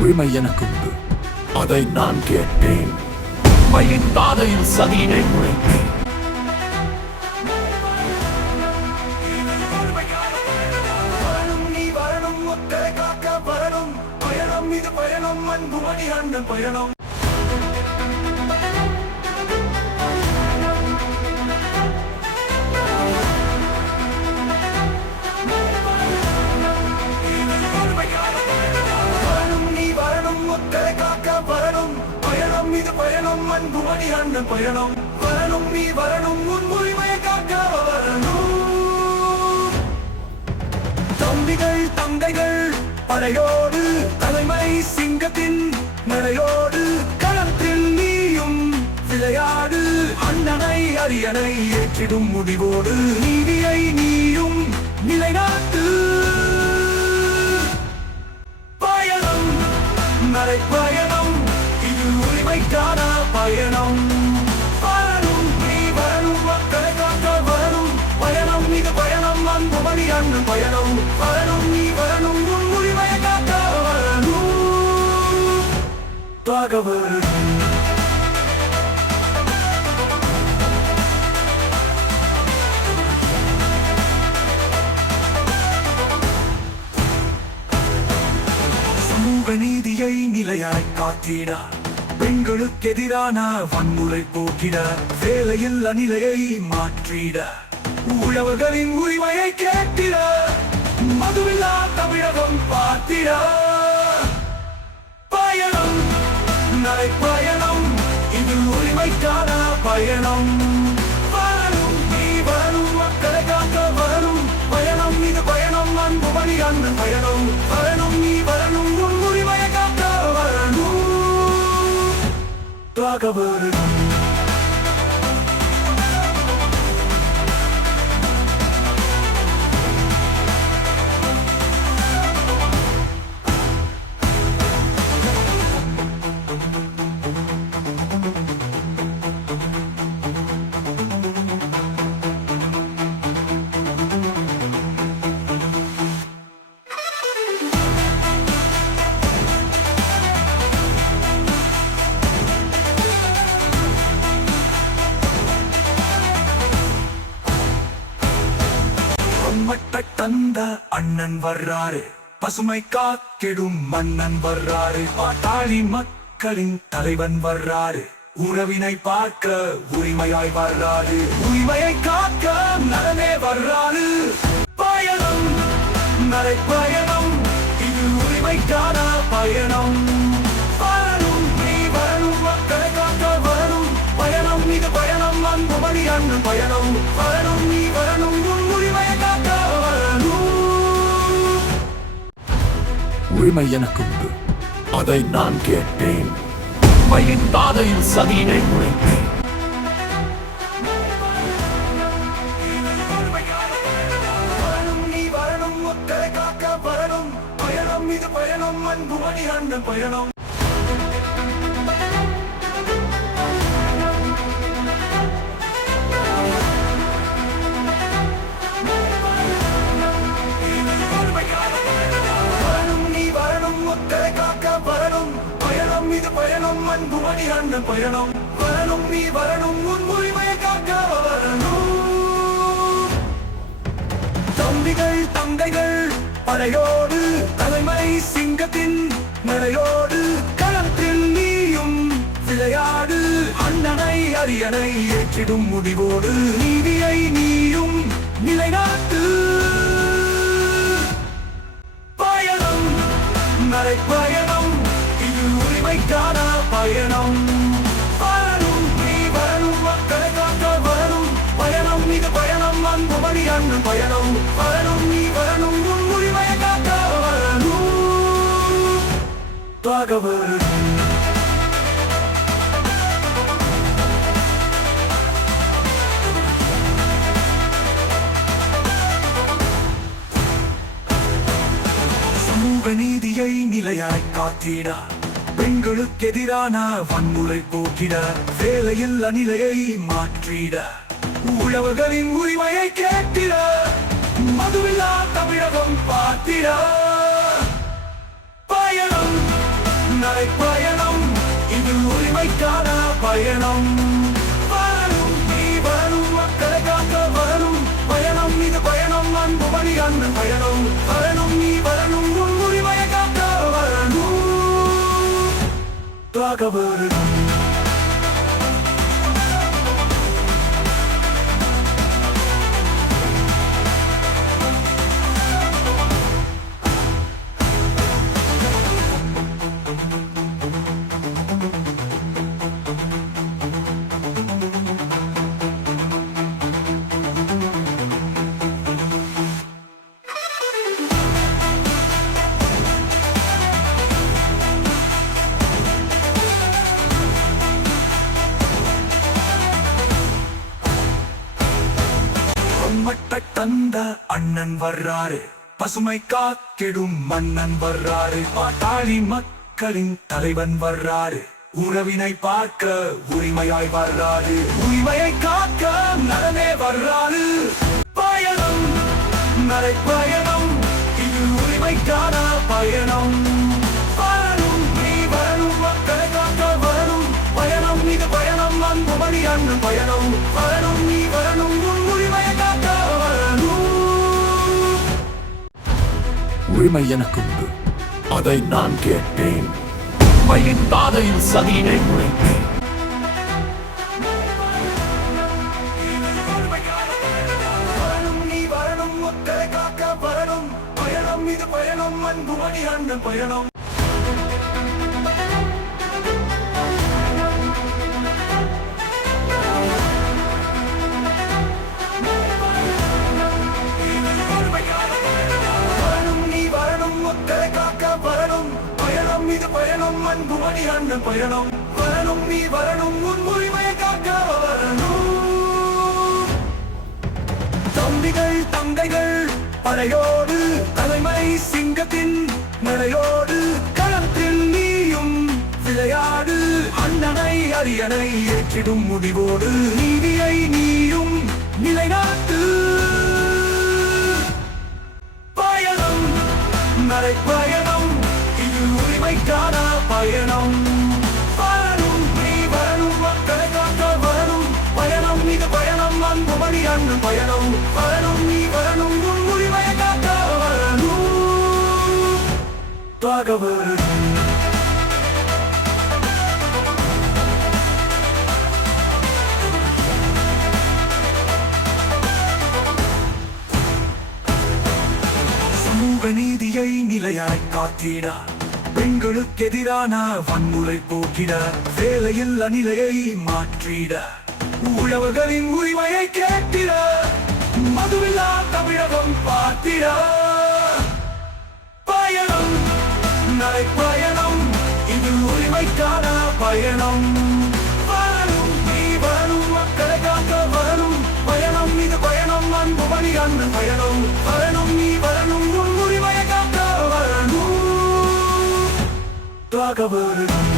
உரிமை எனக்கு உண்டு, அதை நான் கேட்பேன். உண்மையின் பாதையில் சதியினை உழைப்பேன். பயணம் அன்புமணி அண்ணன் பயணம். பயணம் அன்புமணி அண்ணன் பயணம். வரணும் நீ வரணும், உன் உரிமையை காக்க வரணும். தம்பிகள் தங்கைகள் படையோடு, தலைமை சிங்கத்தின் நடையோடு, களத்தில் நீயும் விளையாடு. அண்ணனை அரியணை ஏற்றிடும் முடிவோடு, நீதியை நீயும் நிலைநாட்டு. பயணம் நடைப்பயணம், உரிமைக்கான பயணம். வரணும் நீ வரணும், மக்களை காக்க வரணும். பயணம் இது பயணம் அன்புமணி அண்ணன் பயணம். வரணும் நீ வரணும், உன் உரிமையை காக்க வரணும். தகவல் சமூக நீதியை நிலையாய் காத்திட, பெண்களுக்கு எதிரான வன்முறை போக்கிட, வேலையில் அநிலையை மாற்றிட, உழவர்களின் உரிமையை கேட்டிட, மதுவில்லா தமிழகம் பார்த்திட. பயணம் நடைப்பயணம், இது உரிமைக்கான பயணம். வரணும் நீ வரணும், மக்களை காக்க வரணும். பயணம் இது பயணம் அன்புமணி அண்ணன் பயணம். வரணும் நீ வரணும், உன் உரிமையை காக்க வரணும். தகவல் மட்டை தந்த அண்ணன் வர்றாரு, பசுமை காக்கிடும் மன்னன் வர்றாரு. பாட்டாளி மக்களின் தலைவன் வர்றாரு, உறவினை பார்க்க உரிமையாய் வர்றாரு. உரிமையை காக்க நலனே வர்றாரு. பயணம் நடைப்பயணம், இது உரிமைக்கான பயணம். வரணும் நீ வரணும், மக்களை காக்க வரணும். பயணம் இது பயணம் அன்புமணி அண்ணன் பயணம். வரணும் நீ வரணும், உன் உரிமையை காக்க வரணும். உரிமை எனக்கு உண்டு, அதை நான் கேட்பேன். உண்மையின் பாதையில் சதியினை உழைப்பேன். வரணும் நீ வரணும், மக்களை காக்க வரணும். பயணம் இது பயணம் அன்புமணி அண்ணன் பயணம். பயணம் அன்புமணி அண்ணன் பயணம். வரணும் நீ வரணும், உன் உரிமையை காக்க வரணும். தம்பிகள் தங்கைகள் படையோடு, தலைமை சிங்கத்தின் நடையோடு, களத்தில் நீயும் விளையாடு. அண்ணனை அரியணை ஏற்றிடும் முடிவோடு, நீதியை நீயும் நிலைநாட்டு. பயணம் நடைப்பயணம், உரிமைக்கான பயணம். வரணும் நீ வரணும், மக்களை காக்க வரணும். பயணம் இது பயணம் அன்புமணி அண்ணன் பயணம். வரணும் நீ வரணும், உன் உரிமையை காக்க வரணும். தகவல் சமூக நீதியை நிலையாய் காத்திட, பெண்களுக்கு எதிரான வன்முறை போக்கிட, வேலையில் அநிலையை மாற்றிட, உழவர்களின் உரிமையை கேட்டிட, மதுவில்லா தமிழகம் பார்த்திட. பயணம் நடைப்பயணம் இது உரிமைக்கான பயணம் வரணும் நீ வரணும் மக்களை காக்க வரணும் பயணம் இது பயணம் அன்புமணி அண்ணன் பயணம் வரணும் நீ வரணும் உன் உரிமையை காக்க வரணும் வரணும் மட்டை தந்த அண்ணன் வர்றாரு பசுமை காக்கிடும் மன்னன் வர்றாரு பாட்டாளி மக்களின் தலைவன் வர்றாரு உறவினை பார்க்க உரிமையாய் வர்றாரு உரிமையை காக்க நலனே வர்றாரு பயணம் நடைப்பயணம் இது உரிமைக்கான பயணம் வரணும் நீ வரணும் மக்களை காக்க வரணும் பயணம் இது பயணம் அன்புமணி அண்ணன் பயணம் வரணும் நீ வரணும் உன் உரிமையை காக்க உரிமை எனக்கு உண்டு அதை நான் கேட்பேன் உண்மையின் பாதையில் சதியினை உழைப்பேன் வரணும் நீ வரணும் மக்களை காக்க வரணும் பயணம் இது பயணம் அன்புமணி அண்ணன் பயணம் இது பயணம் அன்புமணி அண்ணன் பயணம் வரணும் நீ வரணும் உன் உரிமையை காக்க வரணும் தம்பிகள் தங்கைகள் படையோடு தலைமை சிங்கத்தின் நடையோடு களத்தில் நீயும் விளையாடு அண்ணனை அரியணை ஏற்றிடும் முடிவோடு நீதியை நீயும் நிலைநாட்டு பயணம் நடைப்பயணம் உரிமைக்கான பயணம் வரணும் நீ வரணும் மக்களை காக்க வரணும் பயணம் இது பயணம் அன்புமணி அண்ணன் பயணம் வரணும் நீ வரணும் உன் உரிமையை காக்க வரணும் வரணும் சமூக நீதியை நிலையாய் காத்திட பெண்களுக்கு எதிரான வன்முறை போக்கிட வேலையில் நிலையை மாற்றிட உழவர்களின் உரிமையை கேட்டிட மதுவில்லா தமிழகம் பார்த்திட பயணம் நடைப்பயணம் இது உரிமைக்கான பயணம் வரணும் நீ வரணும் மக்களை காக்க வரணும் பயணம் இது பயணம் அன்புமணி அண்ணன் பயணம் வரணும் நீ வரணும் உன் உரிமையை காக்க வரணும் வரணும்